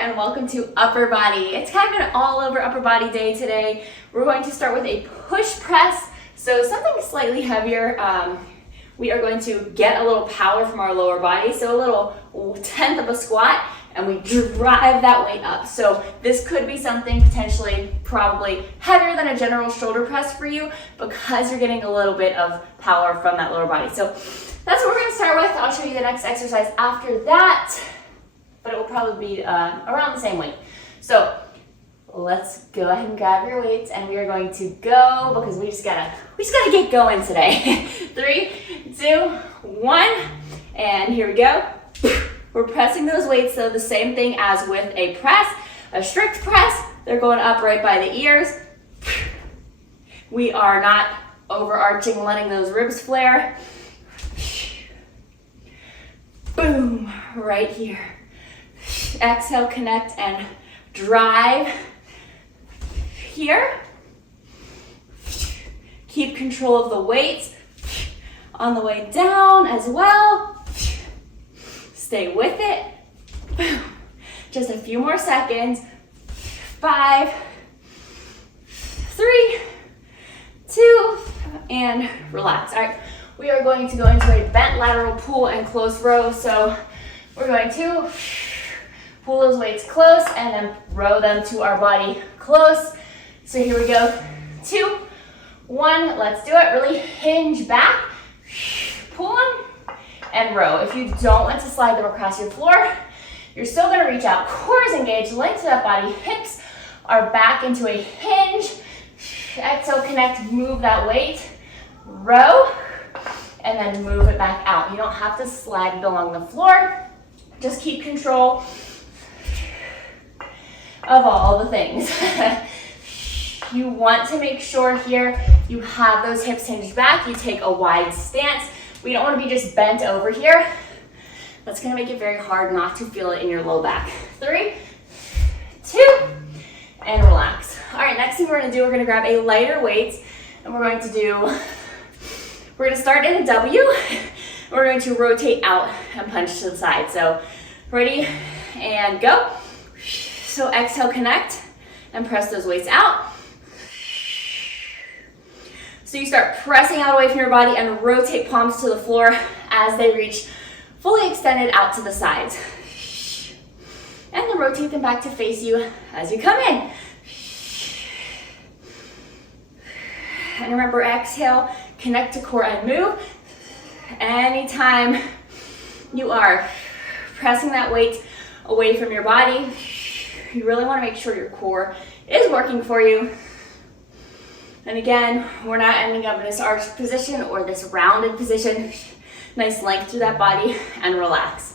and welcome to upper body. It's kind of an all over upper body day today. We're going to start with a push press. So something slightly heavier. We are going to get a little power from our lower body. So a little tenth of a squat and we drive that weight up. So this could be something potentially probably heavier than a general shoulder press for you because you're getting a little bit of power from that lower body. So that's what we're going to start with. I'll show you the next exercise after that, but it will probably be around the same weight. So let's go ahead and grab your weights and we are going to go because we just gotta get going today. 3, 2, 1, and here we go. We're pressing those weights, so the same thing as with a press, a strict press. They're going up right by the ears. We are not overarching, letting those ribs flare. Boom, right here. Exhale, connect and drive. Here. Keep control of the weights on the way down as well. Stay with it. Just a few more seconds. 5, 3, 2, and relax. All right, we are going to go into a bent lateral pull and close row. So we're going to pull those weights close and then row them to our body close. So here we go. 2, 1, let's do it. Really hinge back, pull them, and row. If you don't want to slide them across your floor, you're still gonna reach out. Core is engaged, length of that body, hips are back into a hinge. Exhale, connect, move that weight, row, and then move it back out. You don't have to slide it along the floor. Just keep control of all the things. You want to make sure here you have those hips hinged back. You take a wide stance. We don't want to be just bent over here. That's going to make it very hard not to feel it in your low back. 3, 2, and relax. All right, next thing we're going to do, we're going to grab a lighter weight, and we're going to start in a W. We're going to rotate out and punch to the side. So ready, and go. So exhale, connect, and press those weights out. So you start pressing out away from your body and rotate palms to the floor as they reach fully extended out to the sides. And then rotate them back to face you as you come in. And remember, exhale, connect to core and move. Anytime you are pressing that weight away from your body, you really want to make sure your core is working for you. And again, we're not ending up in this arched position or this rounded position. Nice length through that body and relax.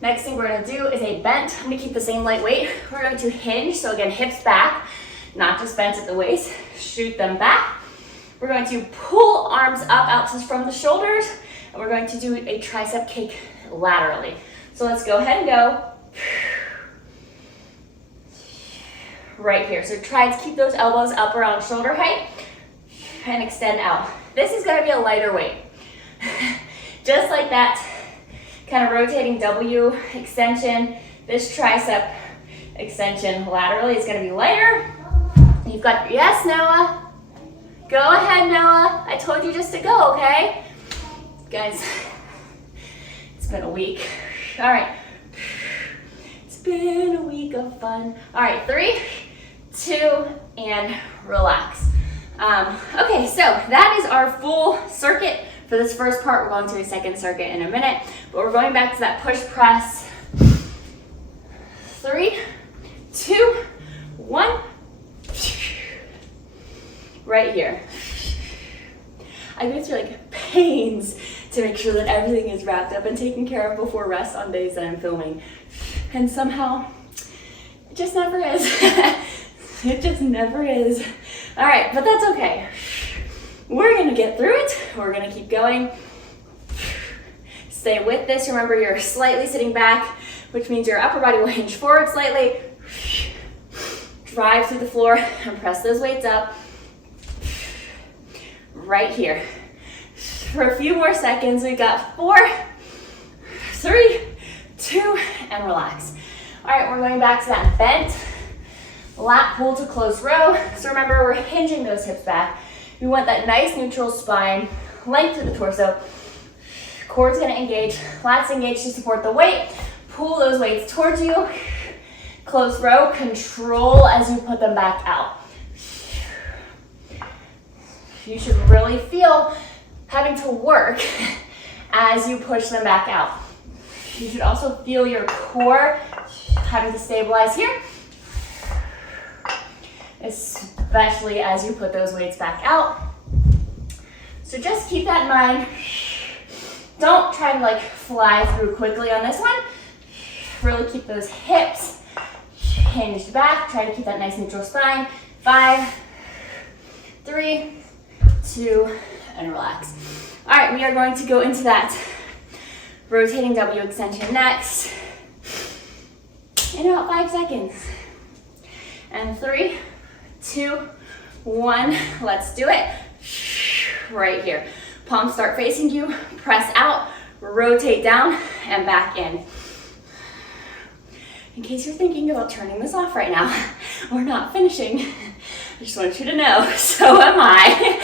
Next thing we're going to do is a bent. I'm going to keep the same light weight. We're going to hinge, so again, hips back, not just bent at the waist. Shoot them back. We're going to pull arms up out from the shoulders, and we're going to do a tricep kick laterally. So let's go ahead and go. Right here. So try to keep those elbows up around shoulder height and extend out. This is going to be a lighter weight. Just like that, kind of rotating W extension, this tricep extension laterally is going to be lighter. You've got, yes, Noah. Go ahead, Noah. I told you just to go, okay? Guys, it's been a week. All right. It's been a week of fun. All right, 3, 2, and relax. Okay, so that is our full circuit for this first part. We're going to a second circuit in a minute, but we're going back to that push press. 3, 2, 1. Right here. I go through like pains to make sure that everything is wrapped up and taken care of before rest on days that I'm filming. And somehow, it just never is. It just never is. All right, but that's okay. We're gonna get through it. We're gonna keep going. Stay with this. Remember, you're slightly sitting back, which means your upper body will hinge forward slightly. Drive through the floor and press those weights up. Right here. For a few more seconds, we've got 4, 3, 2, and relax. All right, we're going back to that bent lat pull to close row. So remember, we're hinging those hips back. We want that nice neutral spine, length through the torso. Core's gonna engage, lats engage to support the weight. Pull those weights towards you. Close row, control as you put them back out. You should really feel having to work as you push them back out. You should also feel your core having to stabilize here, especially as you put those weights back out. So just keep that in mind. Don't try to like fly through quickly on this one. Really keep those hips hinged back. Try to keep that nice neutral spine. 5, 3, 2, and relax. All right, we are going to go into that rotating W extension next in about 5 seconds. And 3, 2, 1, let's do it. Right here. Palms start facing you, press out, rotate down, and back in. In case you're thinking about turning this off right now, we're not finishing. I just want you to know, so am I.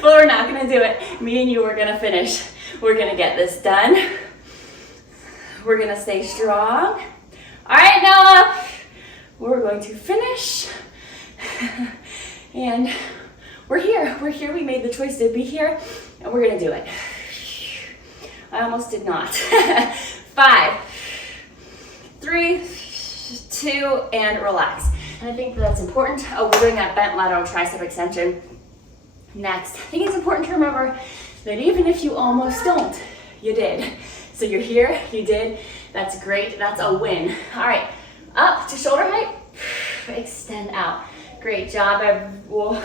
But we're not gonna do it. Me and you are gonna finish. We're gonna get this done. We're gonna stay strong. All right, Noah, we're going to finish. And we're here, we made the choice to be here, and we're gonna do it. I almost did not. 5, 3, 2, and relax. And I think that's important. Oh, we're doing that bent lateral tricep extension next. I think it's important to remember that even if you almost don't, you did. So you're here, you did, that's great, that's a win. All right, up to shoulder height, extend out. Great job, everyone.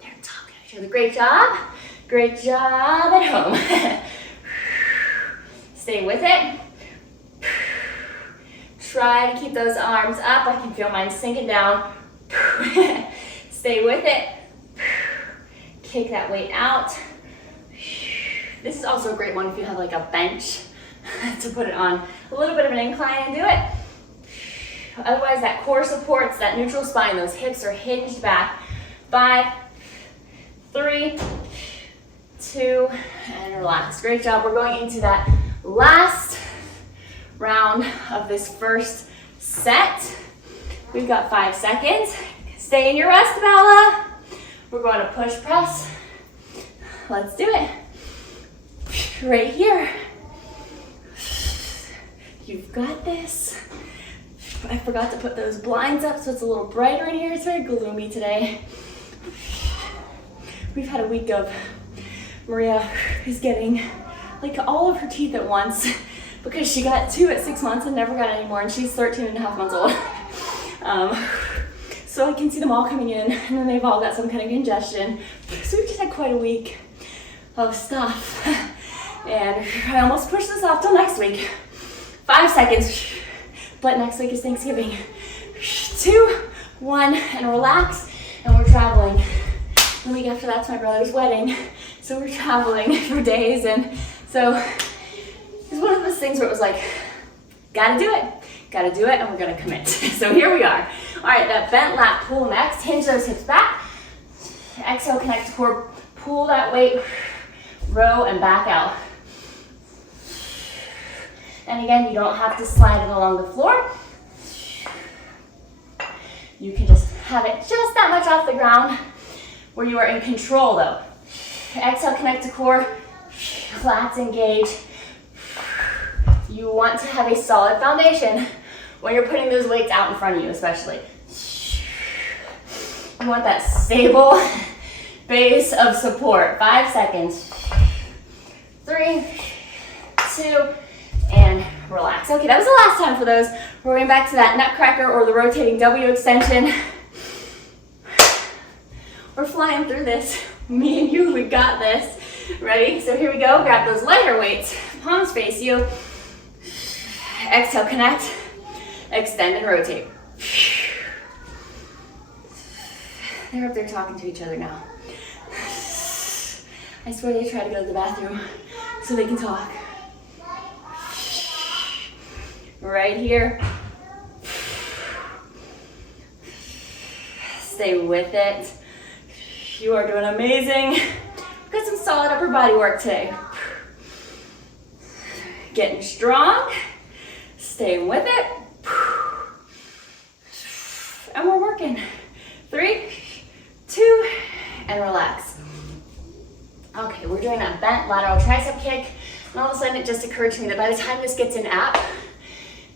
They're talking to each other. Great job at home. Stay with it. Try to keep those arms up. I can feel mine sinking down. Stay with it. Kick that weight out. This is also a great one if you have like a bench to put it on a little bit of an incline and do it. Otherwise, that core supports that neutral spine. Those hips are hinged back. 5, 3, 2, and relax. Great job. We're going into that last round of this first set. We've got 5 seconds. Stay in your rest, Bella. We're going to push press. Let's do it. Right here. You've got this. I forgot to put those blinds up so it's a little brighter in here. It's very gloomy today. We've had a week of Maria is getting like all of her teeth at once because she got 2 at 6 months and never got any more, and she's 13 and a half months old. So I can see them all coming in, and then they've all got some kind of congestion. So we've just had quite a week of stuff. And I almost pushed this off till next week. 5 seconds. But next week is Thanksgiving. 2, 1, and relax. And we're traveling. The week after that's my brother's wedding. So we're traveling for days. And so it's one of those things where it was like, gotta do it, and we're gonna commit. So here we are. All right, that bent lat pull next. Hinge those hips back. Exhale, connect to core. Pull that weight, row, and back out. And again, you don't have to slide it along the floor. You can just have it just that much off the ground where you are in control though. Exhale, connect to core, lats engage. You want to have a solid foundation when you're putting those weights out in front of you, especially. You want that stable base of support. 5 seconds. 3, 2, and relax. Okay, that was the last time for those. We're going back to that nutcracker or the rotating W extension. We're flying through this. Me and you, we got this. Ready? So here we go. Grab those lighter weights. Palms face you. Exhale, connect. Extend and rotate. They're up there talking to each other now. I swear they try to go to the bathroom so they can talk. right here. Stay with it. You are doing amazing. Got some solid upper body work today. Getting strong. Staying with it. And we're working. 3, 2, and relax. Okay, we're doing that bent lateral tricep kick. And all of a sudden it just occurred to me that by the time this gets in app,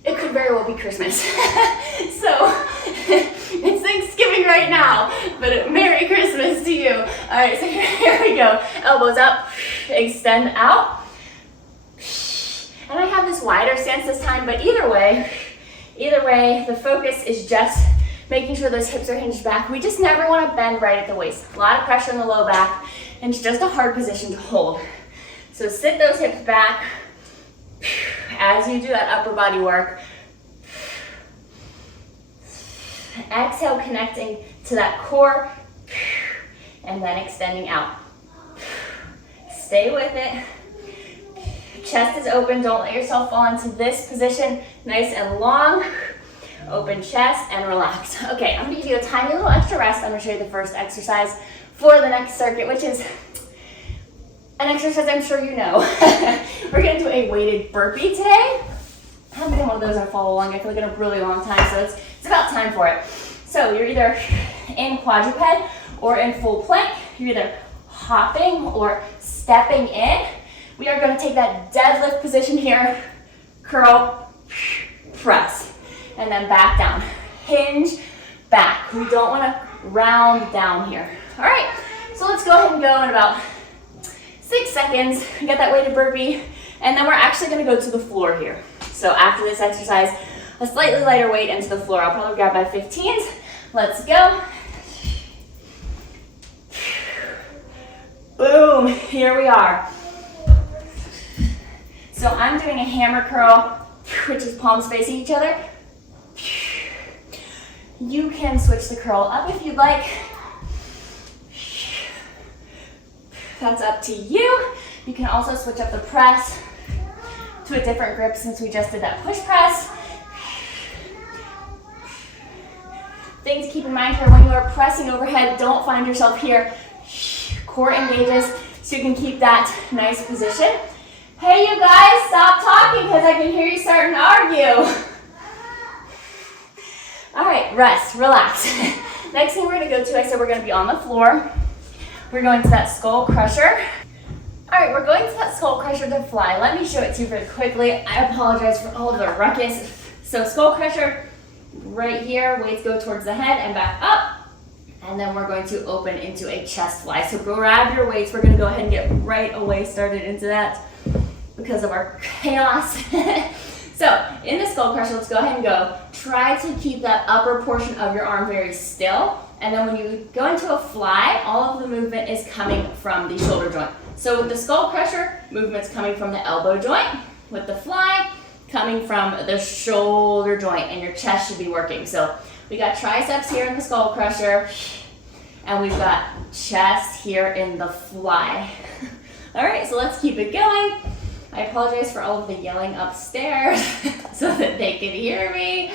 it could very well be Christmas. So it's Thanksgiving right now, but Merry Christmas to you. All right, so here we go. Elbows up, extend out. And I have this wider stance this time, but either way, the focus is just making sure those hips are hinged back. We just never want to bend right at the waist. A lot of pressure in the low back, and it's just a hard position to hold. So sit those hips back as you do that upper body work. Exhale, connecting to that core, and then extending out. Stay with it. Chest is open. Don't let yourself fall into this position. Nice and long. Open chest and relax. Okay, I'm going to give you a tiny little extra rest. I'm going to show you the first exercise for the next circuit, which is an exercise I'm sure you know. We're going to do a weighted burpee today. I haven't done one of those in a follow along, I feel like in a really long time, so it's about time for it. So you're either in quadruped or in full plank. You're either hopping or stepping in. We are going to take that deadlift position here, curl, press, and then back down. Hinge, back. We don't want to round down here. All right, so let's go ahead and go in about 6 seconds. Get that weighted burpee, and then we're actually going to go to the floor here. So after this exercise, a slightly lighter weight into the floor. I'll probably grab my 15s. Let's go. Boom, here we are. So I'm doing a hammer curl, which is palms facing each other. You can switch the curl up if you'd like. That's up to you. You can also switch up the press to a different grip since we just did that push press. Thing to keep in mind here, when you are pressing overhead, don't find yourself here. Core engages so you can keep that nice position. Hey you guys, stop talking because I can hear you starting to argue. All right, rest, relax. Next thing we're gonna go to, I said we're gonna be on the floor. We're going to that skull crusher. All right, we're going to that skull crusher to fly. Let me show it to you very quickly. I apologize for all of the ruckus. So skull crusher, right here, weights go towards the head and back up. And then we're going to open into a chest fly. So grab your weights. We're gonna go ahead and get right away started into that because of our chaos. So in the skull crusher, let's go ahead and go. Try to keep that upper portion of your arm very still. And then when you go into a fly, all of the movement is coming from the shoulder joint. So with the skull crusher, movement's coming from the elbow joint. With the fly, coming from the shoulder joint, and your chest should be working. So we got triceps here in the skull crusher, and we've got chest here in the fly. All right, so let's keep it going. I apologize for all of the yelling upstairs so that they can hear me.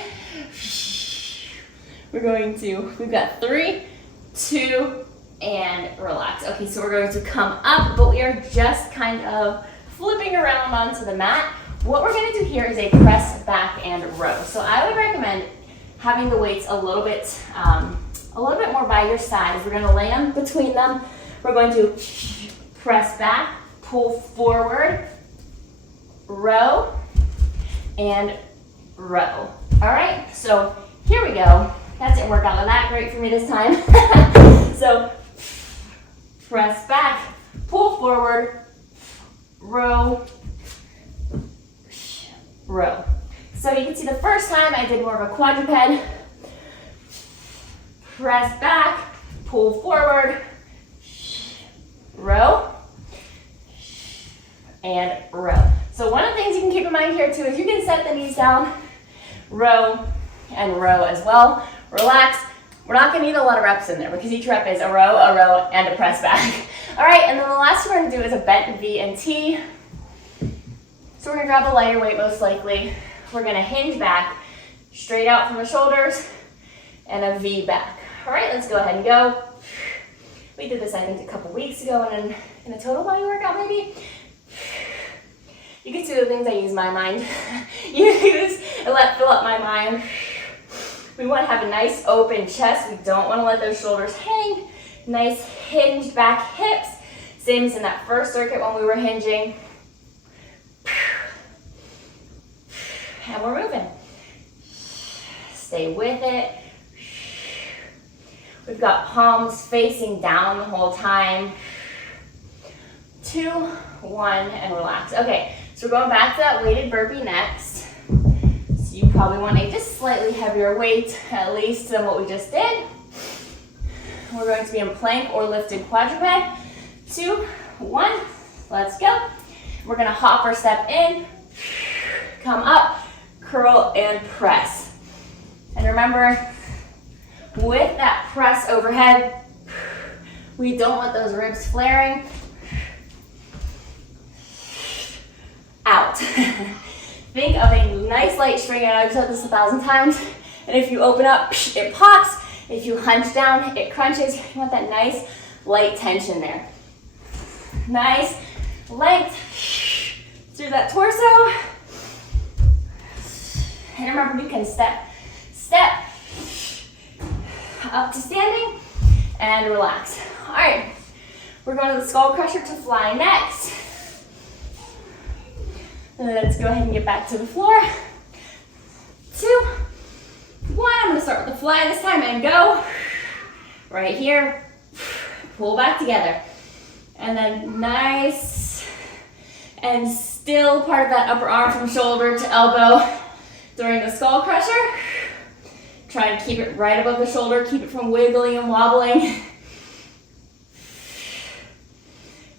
We've got 3, 2, and relax. Okay, so we're going to come up, but we are just kind of flipping around onto the mat. What we're gonna do here is a press, back, and row. So I would recommend having the weights a little bit more by your sides. We're gonna lay them between them. We're going to press back, pull forward, row, and row. All right, so here we go. That didn't work out that great for me this time. So press back, pull forward, row, row. So you can see the first time I did more of a quadruped. Press back, pull forward, row, and row. So one of the things you can keep in mind here too is you can set the knees down, row, and row as well. Relax. We're not gonna need a lot of reps in there because each rep is a row, and a press back. All right, and then the last one we're gonna do is a bent V and T. So we're gonna grab a lighter weight most likely. We're gonna hinge back, straight out from the shoulders, and a V back. All right, let's go ahead and go. We did this, I think, a couple weeks ago in a total body workout, maybe. You can see the things I use my mind. Fill up my mind. We want to have a nice open chest. We don't want to let those shoulders hang. Nice hinged back hips. Same as in that first circuit when we were hinging. And we're moving. Stay with it. We've got palms facing down the whole time. 2, 1, and relax. Okay, so we're going back to that weighted burpee next. So you probably want a just slightly heavier weight, at least, than what we just did. We're going to be in plank or lifted quadruped. 2, 1, let's go. We're gonna hop or step in, come up, curl, and press. And remember, with that press overhead, we don't want those ribs flaring. Out. Think of a nice light string, and I've said this 1,000 times, and if you open up, it pops. If you hunch down, it crunches. You want that nice light tension there. Nice length through that torso. And remember, you can step up to standing and relax. All right, we're going to the skull crusher to fly next. Let's go ahead and get back to the floor. 2, 1, I'm gonna start with the fly this time and go. Right here, pull back together. And then nice and still part of that upper arm from shoulder to elbow during the skull crusher. Try to keep it right above the shoulder, keep it from wiggling and wobbling.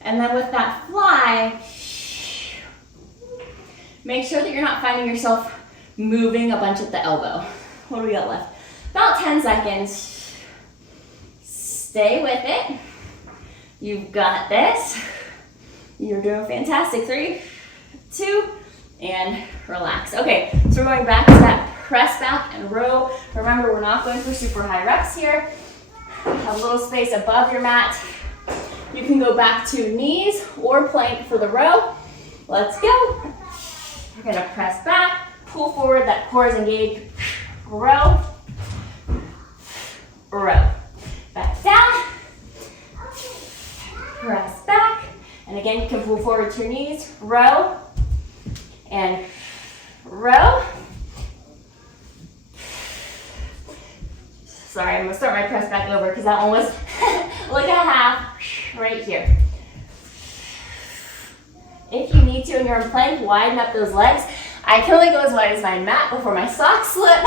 And then with that fly, make sure that you're not finding yourself moving a bunch at the elbow. What do we got left? About 10 seconds. Stay with it. You've got this. You're doing fantastic. 3, 2, and relax. Okay, so we're going back to that press back and row. Remember, we're not going for super high reps here. A little space above your mat. You can go back to knees or plank for the row. Let's go. We're gonna press back, pull forward, that core is engaged. Row, row. Back down, press back. And again, you can pull forward to your knees, row, and row. Sorry, I'm gonna start my press back over because that one was like a half right here. If you need to and you're in plank, widen up those legs. I can only go as wide as my mat before my socks slip,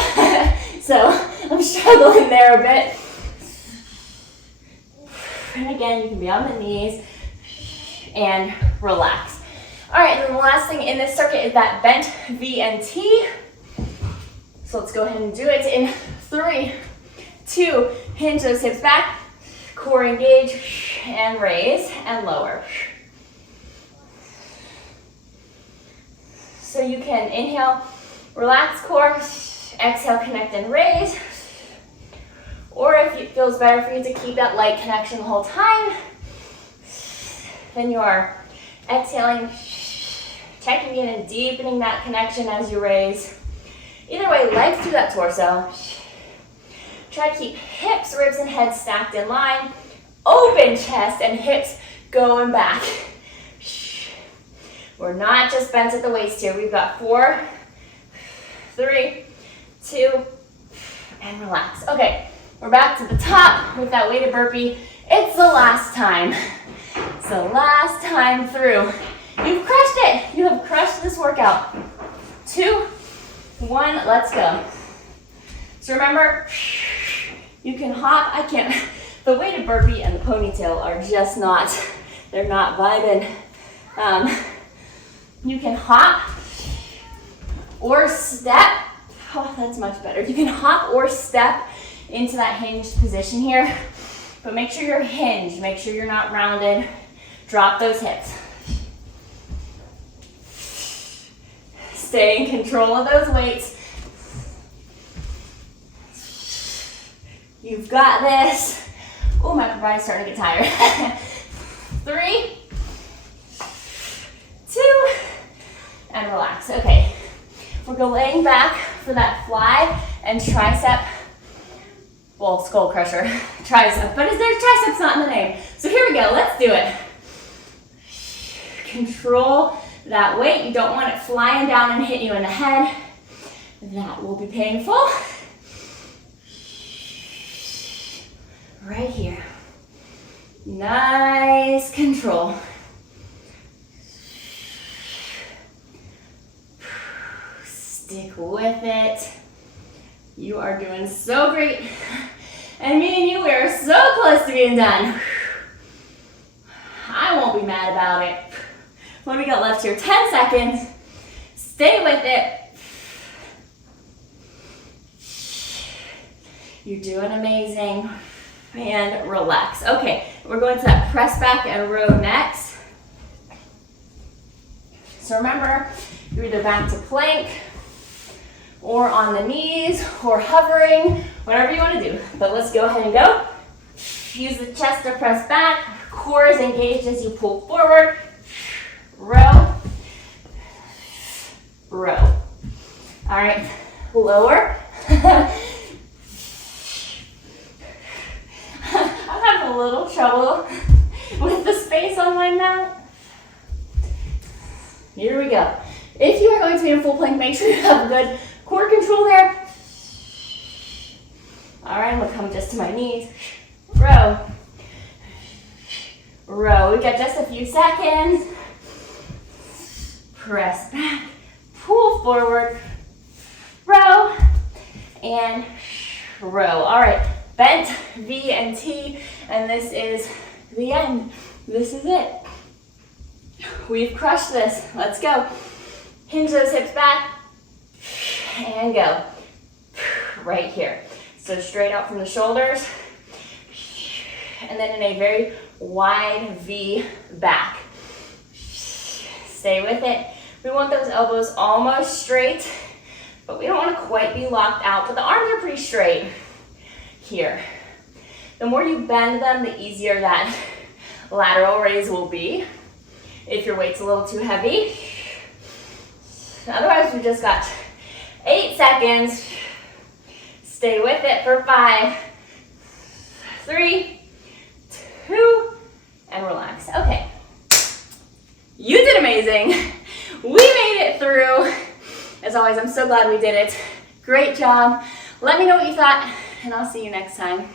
so I'm struggling there a bit. And again, you can be on the knees and relax. All right, and then the last thing in this circuit is that bent V and T. So let's go ahead and do it in 3, 2, hinge those hips back, core engage, and raise and lower. So you can inhale, relax core, exhale, connect and raise. Or if it feels better for you to keep that light connection the whole time, then you are exhaling, checking in and deepening that connection as you raise. Either way, legs through that torso. Try to keep hips, ribs, and head stacked in line. Open chest and hips going back. We're not just bent at the waist here. We've got 4, 3, 2, and relax. Okay, we're back to the top with that weighted burpee. It's the last time. So last time through. You've crushed it. You have crushed this workout. 2, 1, let's go. So remember, you can hop. The weighted burpee and the ponytail are just not, they're not vibing. You can hop or step. Oh, that's much better. You can hop or step into that hinged position here, but make sure you're hinged. Make sure you're not rounded. Drop those hips. Stay in control of those weights. You've got this. Oh, my upper body's starting to get tired. 3, 2, and relax. Okay, we're going back for that fly and tricep, well, skull crusher, tricep, but there's triceps not in the name. So here we go, let's do it. Control that weight. You don't want it flying down and hit you in the head. That will be painful. Right here. Nice control. Stick with it. You are doing so great. And me and you, we are so close to being done. I won't be mad about it. What do we got left here? 10 seconds. Stay with it. You're doing amazing. And relax. Okay, we're going to that press back and row next. So remember, you're either back to plank or on the knees or hovering, whatever you want to do. But let's go ahead and go. Use the chest to press back. Core is engaged as you pull forward. Row. Row. All right, lower. I'm having a little trouble with the space on my mat. Here we go. If you are going to be in full plank, make sure you have good core control there. All right, I'm gonna come just to my knees. Row. Row. We've got just a few seconds. Press back, pull forward, row, and row. All right, bent V and T, and this is the end. This is it. We've crushed this. Let's go. Hinge those hips back, and go. Right here. So straight out from the shoulders, and then in a very wide V back. Stay with it. We want those elbows almost straight, but we don't want to quite be locked out, but the arms are pretty straight here. The more you bend them, the easier that lateral raise will be if your weight's a little too heavy. Otherwise, we just got 8 seconds. Stay with it for 5, 3, 2, and relax. Okay. You did amazing. We made it through. As always, I'm so glad we did it. Great job. Let me know what you thought, and I'll see you next time.